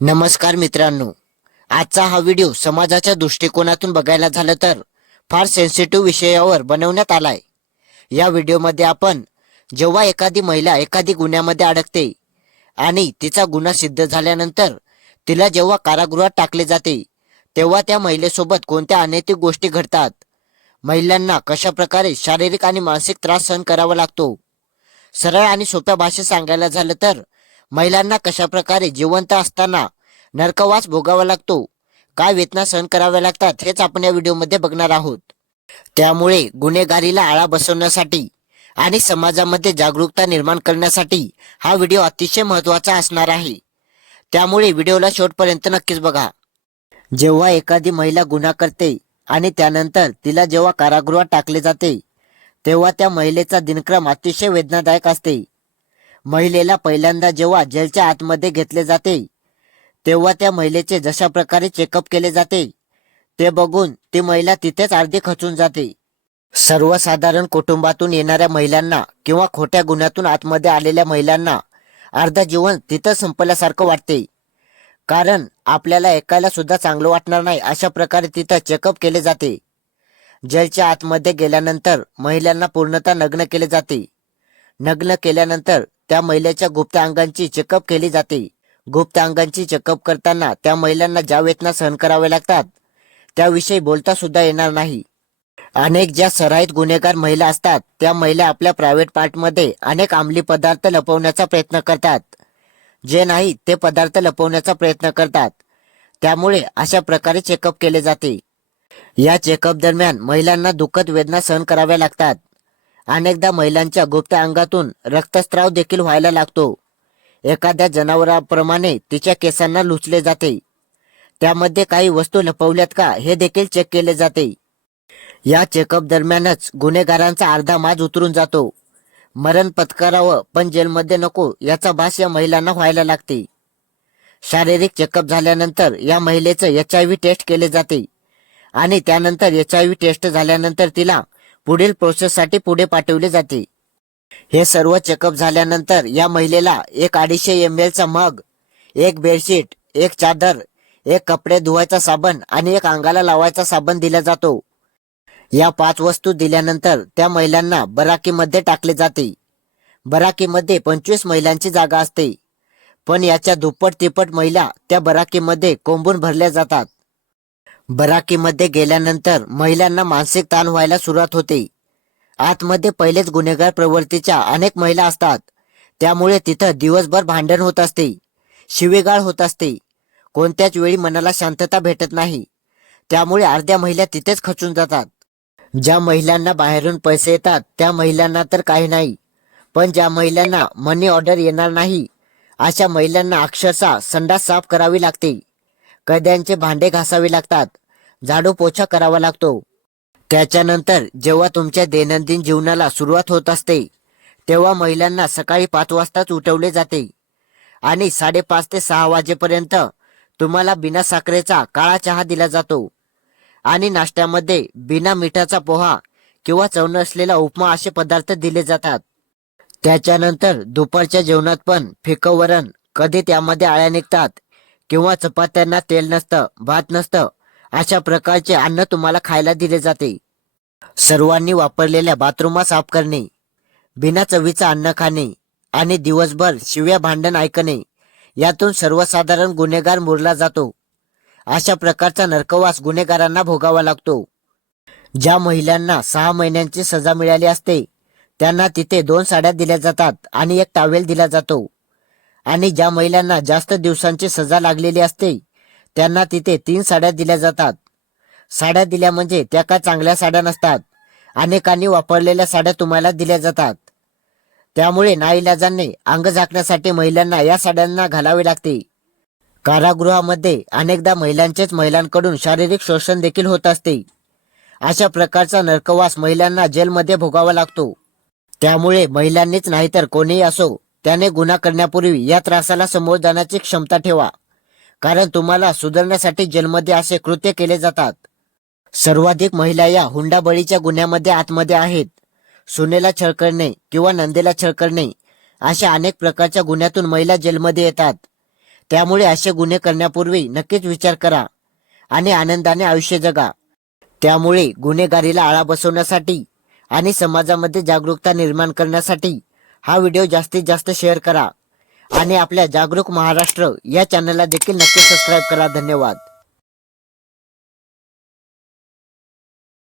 नमस्कार मित्रांनो. आजचा हा व्हिडिओ समाजाच्या दृष्टिकोनातून बघायला झालं तर फार सेन्सिटिव्ह विषयावर बनवण्यात आलाय. या व्हिडिओमध्ये आपण जेव्हा एखादी महिला एखादी गुन्ह्यामध्ये अडकते आणि तिचा गुन्हा सिद्ध झाल्यानंतर तिला जेव्हा कारागृहात टाकले जाते तेव्हा त्या महिलेसोबत कोणत्या अनैतिक गोष्टी घडतात? महिलांना कशा प्रकारे शारीरिक आणि मानसिक त्रास सहन करावा लागतो? सरळ आणि सोप्या भाषेत सांगायला झालं तर महिलांना कशा प्रकारे जिवंत असताना नरकवास भोगावा लागतो काय वेदना सहन कराव्या लागतात हेच आपण या व्हिडिओमध्ये बघणार आहोत. त्यामुळे गुन्हेगारीला आळा बसवण्यासाठी आणि समाजामध्ये जागरूकता निर्माण करण्यासाठी हा व्हिडिओ अतिशय महत्त्वाचा असणार आहे. त्यामुळे व्हिडिओला शेवटपर्यंत नक्कीच बघा. जेव्हा एखादी महिला गुन्हा करते आणि त्यानंतर तिला जेव्हा कारागृहात टाकले जाते तेव्हा त्या महिलेचा दिनक्रम अतिशय वेदनादायक असते. महिलेला पहिल्यांदा जेव्हा जेलच्या आतमध्ये घेतले जाते तेव्हा त्या महिलेचे जशा प्रकारे चेकअप केले जाते. ते बघून ती महिला तिथेच अर्धी खचून जाते. सर्वसाधारण कुटुंबातून येणाऱ्या महिलांना किंवा खोट्या गुन्ह्यातून आतमध्ये आलेल्या महिलांना अर्ध जीवन तिथं संपल्यासारखं वाटते. कारण आपल्याला ऐकायला सुद्धा चांगलं वाटणार नाही अशा प्रकारे तिथं चेकअप केले जाते. जेलच्या आतमध्ये गेल्यानंतर महिलांना पूर्णतः नग्न केले जाते. नग्न केल्यानंतर त्या महिलेच्या गुप्त अंगांची चेकअप केली जाते. गुप्त अंगांची चेकअप करताना त्या महिलांना ज्या वेदना सहन कराव्या लागतात त्याविषयी बोलता सुद्धा येणार नाही. अनेक ज्या सराईत गुन्हेगार महिला असतात त्या महिला आपल्या प्रायव्हेट पार्टमध्ये अनेक अंमली पदार्थ लपवण्याचा प्रयत्न करतात. जे नाही ते पदार्थ लपवण्याचा प्रयत्न करतात. त्यामुळे अशा प्रकारे चेकअप केले जाते. या चेकअप दरम्यान महिलांना दुःखद वेदना सहन कराव्या लागतात. अनेकदा महिलांच्या गुप्त अंगातून रक्तस्राव देखील व्हायला लागतो. एखाद्या जनावराप्रमाणे तिच्या केसांना लुचले जाते. त्यामध्ये काही वस्तू लपवल्यात का हे देखील चेक केले जाते. या चेकअप दरम्यानच गुन्हेगारांचा अर्धा माज उतरून जातो. मरण पत्करावं पण जेलमध्ये नको याचा भास या महिलांना व्हायला लागते. शारीरिक चेकअप झाल्यानंतर या महिलेचं एच आय व्ही टेस्ट केले जाते. आणि त्यानंतर एच आय व्ही टेस्ट झाल्यानंतर तिला पुढील प्रोसेससाठी पुढे पाठवले जाते. हे सर्व चेकअप झाल्यानंतर या महिलेला एक अडीचशे एम चा मग एक बेडशीट एक चादर एक कपडे धुवायचा साबण आणि एक अंगाला लावायचा साबण दिला जातो. या पाच वस्तू दिल्यानंतर त्या महिलांना बराकीमध्ये टाकले जाते. बराकीमध्ये पंचवीस महिलांची जागा असते. पण याच्या दुप्पट तिप्पट महिला त्या बराकीमध्ये कोंबून भरल्या जातात. बराकीमध्ये गेल्यानंतर महिलांना मानसिक ताण व्हायला सुरुवात होते. आतमध्ये पहिलेच गुन्हेगार प्रवृत्तीच्या अनेक महिला असतात. त्यामुळे तिथं दिवसभर भांडण होत असते. शिवेगाळ होत असते. कोणत्याच वेळी मनाला शांतता भेटत नाही. त्यामुळे अर्ध्या महिला तिथेच खचून जातात. ज्या महिलांना बाहेरून पैसे येतात त्या महिलांना तर काही नाही. पण ज्या महिलांना मनी ऑर्डर येणार नाही अशा महिलांना अक्षरशः संडास साफ करावी लागते. कैद्यांचे भांडे घासावे लागतात. झाडू पोछा करावा लागतो. त्याच्यानंतर जेव्हा तुमच्या दैनंदिन जीवनाला सुरुवात होत असते तेव्हा महिलांना सकाळी पाच वाजताच उठवले जाते. आणि साडेपाच ते सहा वाजेपर्यंत तुम्हाला बिना साखरेचा काळा चहा दिला जातो. आणि नाश्त्यामध्ये बिना मिठाचा पोहा किंवा चव नसलेला उपमा असे पदार्थ दिले जातात. त्याच्यानंतर दुपारच्या जेवणात पण फिकं वरण कधी त्यामध्ये आळ्या निघतात किंवा चपात्यांना तेल नसतं भात नसतं अशा प्रकारचे अन्न तुम्हाला खायला दिले जाते. सर्वांनी वापरलेल्या बाथरूमा साफ करणे बिना चवीचं अन्न खाणे आणि दिवसभर शिव्या भांडण ऐकणे यातून सर्वसाधारण गुन्हेगार मुरला जातो. अशा प्रकारचा नरकवास गुन्हेगारांना भोगावा लागतो. ज्या महिलांना सहा महिन्यांची सजा मिळाली असते त्यांना तिथे दोन साड्या दिल्या जातात आणि एक टावेल दिला जातो. आणि ज्या महिलांना जास्त दिवसांची सजा लागलेली असते त्यांना तिथे तीन साड्या दिल्या जातात. साड्या दिल्या म्हणजे त्या काय चांगल्या साड्या नसतात. अनेकांनी वापरलेल्या साड्या तुम्हाला दिल्या जातात. त्यामुळे नाईलाजाने अंग झाकण्यासाठी महिलांना या साड्यांना घालावे लागते. कारागृहामध्ये अनेकदा महिलांचेच महिलांकडून शारीरिक शोषण देखील होत असते. अशा प्रकारचा नरकवास महिलांना जेलमध्ये भोगावा लागतो. त्यामुळे महिलांनीच नाही तर कोणीही असो त्याने गुन्हा करण्यापूर्वी या त्रासाला समोर जाण्याची क्षमता ठेवा. कारण तुम्हाला सुधारण्यासाठी जेलमध्ये असे कृत्य केले जातात. सर्वाधिक महिला या हुंडाबळीच्या गुन्ह्यामध्ये आतमध्ये आहेत. सुनेला छळकरणे किंवा नंदेला छळकरणे अशा अनेक प्रकारच्या गुन्ह्यातून महिला जेलमध्ये येतात. त्यामुळे असे गुन्हे करण्यापूर्वी नक्कीच विचार करा आणि आनंदाने आयुष्य जगा. त्यामुळे गुन्हेगारीला आळा बसवण्यासाठी आणि समाजामध्ये जागरूकता निर्माण करण्यासाठी हा व्हिडिओ जास्तीत जास्त शेअर करा. आणि आपल्या जागरूक महाराष्ट्र या चॅनलला देखील नक्की सबस्क्राईब करा. धन्यवाद.